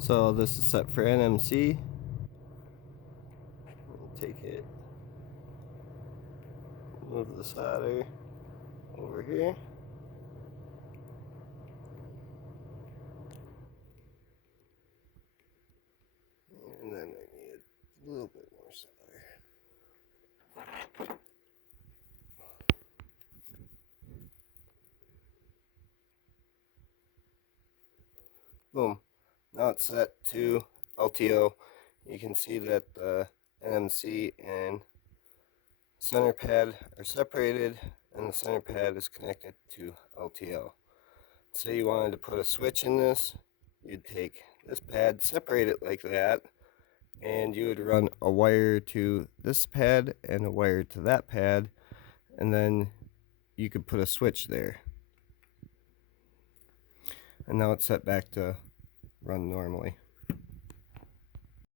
So this is set for NMC. Take it, move the solder over here. And then I need a little bit more solder. Boom. Now it's set to LTO. You can see that the NMC and center pad are separated, and the center pad is connected to LTO. Say you wanted to put a switch in this, you'd take this pad, separate it like that, and you would run a wire to this pad and a wire to that pad, and then you could put a switch there. And now it's set back to run normally.